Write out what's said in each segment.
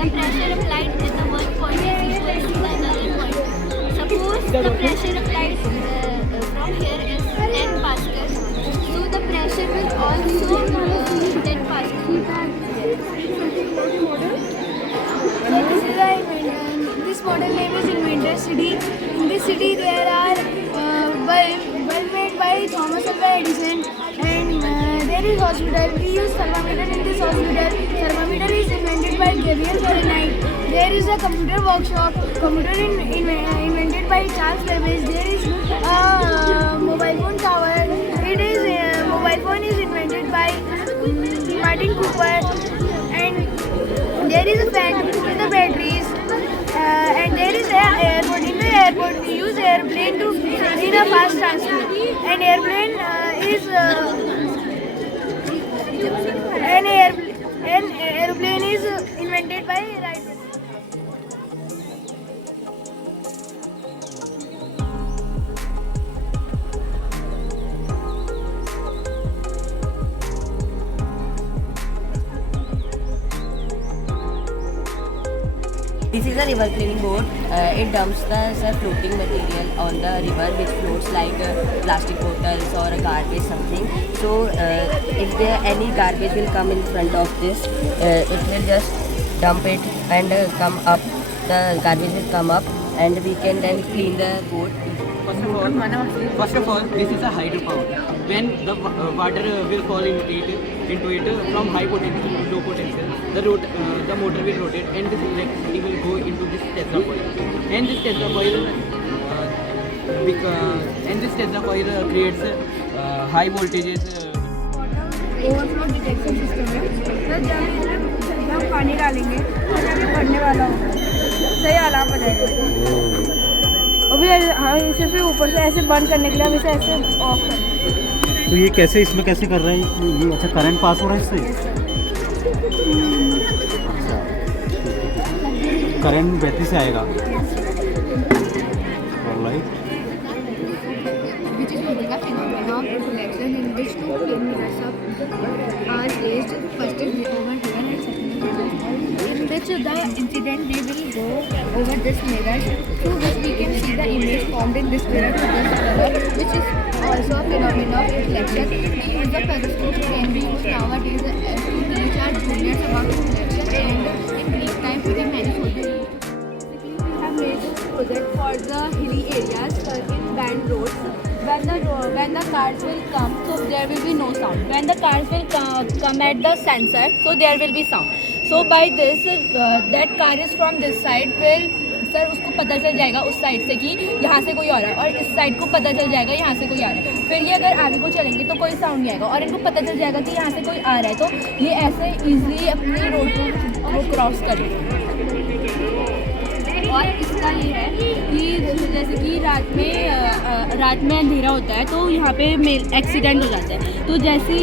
The pressure applied at the one point is equal to the other point. Suppose the pressure applied from here is 10 pascals, so the pressure will also 10 pascals. So this is this model name is Inventor City. In this city there are bulb made by Thomas Alva Edison, and there is hospital. We use thermometer in this hospital. Thermometer is invented by Gabriel Fahrenheit. There is a computer workshop. Computer invented by Charles Babbage. There is a mobile phone tower. Mobile phone is invented by Martin Cooper, and there is a fan to cool the batteries. And there is an airport. In the airport, we use airplane to in a fast transport. An airplane an airplane is invented by Wright. This is a river cleaning board. It dumps the floating material on the river which floats like plastic bottles or a garbage something. So if there any garbage will come in front of this, it will just dump it and come up. The garbage will come up and we can then clean the board. First of all, this is a hydropower. When the water will fall into it from high potential to low potential, the motor will rotate and this electricity will go into this Tesla coil. And this Tesla coil creates high voltages. Overflow detection system है। तो जब हम पानी डालेंगे तो जब ये भरने वाला होगा सही अलार्म बजाएगा। अभी हाँ इसे फिर ऊपर से ऐसे बंद करने के लिए हम इसे ऐसे ऑफ करें। तो ये कैसे इसमें कैसे कर रहे हैं ये? अच्छा करंट पास हो रहा है इससे? करंट बैटरी से आएगा। Alright. Which is a phenomenon of reflection in which two plane mirrors are placed, first is over here and second is over here, in which the incident ray will go over this mirror, through which we can see the image formed in this mirror to this mirror, which is also a phenomenon of reflection. The use of periscope can be used nowadays to teach our juniors about reflection, and in Greek time during many soldiers we have made this project for the hilly areas in band roads. When the cars will come, so there will be no sound. When the cars will come at the sensor, so there will be sound. So by this, that car is from this side will sir उसको पता चल जाएगा उस side से कि यहाँ से कोई आ रहा है, और इस साइड को पता चल जाएगा यहाँ से कोई आ रहा है। फिर ये अगर आगे को चलेंगे तो कोई साउंड नहीं आएगा, और इनको पता चल जाएगा कि यहाँ से कोई आ रहा है, तो ये ऐसे इजीली अपनी रोड को क्रॉस करेंगे। और इसका ये है कि जैसे कि रात में अंधेरा होता है तो यहाँ पे एक्सीडेंट हो जाता है। तो जैसे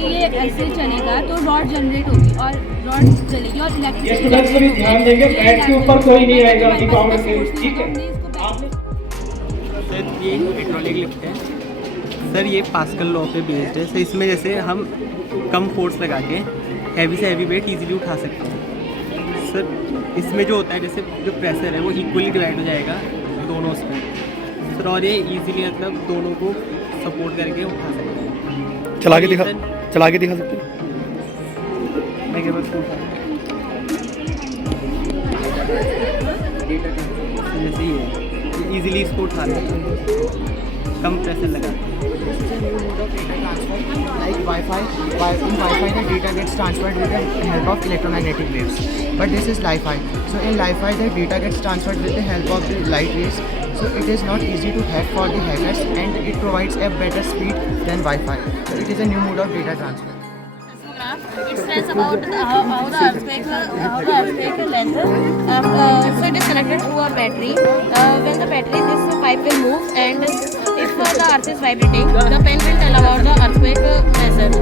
ये ऐसे चलेगा तो रॉड जनरेट होगी और रॉड चलेगी और इलेक्ट्रिसिटी ध्यान देंगे बैट के ऊपर कोई नहीं आएगा अभी पावर से, ठीक है? सर ये हाइड्रोलिक लिफ्ट है सर, ये पास्कल लॉ पे बेस्ड है। सर इसमें जैसे हम कम फोर्स लगा के हैवी से हैवी वेट इजीली उठा सकते हैं। सर इसमें जो होता है जैसे जो प्रेशर है वो इक्वली डिवाइड हो जाएगा दोनों उसमें सर, और ये इजीली मतलब दोनों को सपोर्ट करके उठा सकते हैं। चला के दिखा सकते हैं। मैं के पास जैसे ही है इजीली इसको उठा लेते हैं, कम प्रेशर लगा के। Like Wi-Fi, in Wi-Fi the data gets transferred with the help of electromagnetic waves. But this is Li-Fi. So in Li-Fi the data gets transferred with the help of the light rays. So it is not easy to hack for the hackers, and it provides a better speed than Wi-Fi. So it is a new mode of data transfer. It tells about how the earthquake length. So it is connected to a battery. When the battery, this pipe will move, and if the earth is vibrating, the pen will tell about the earthquake measure.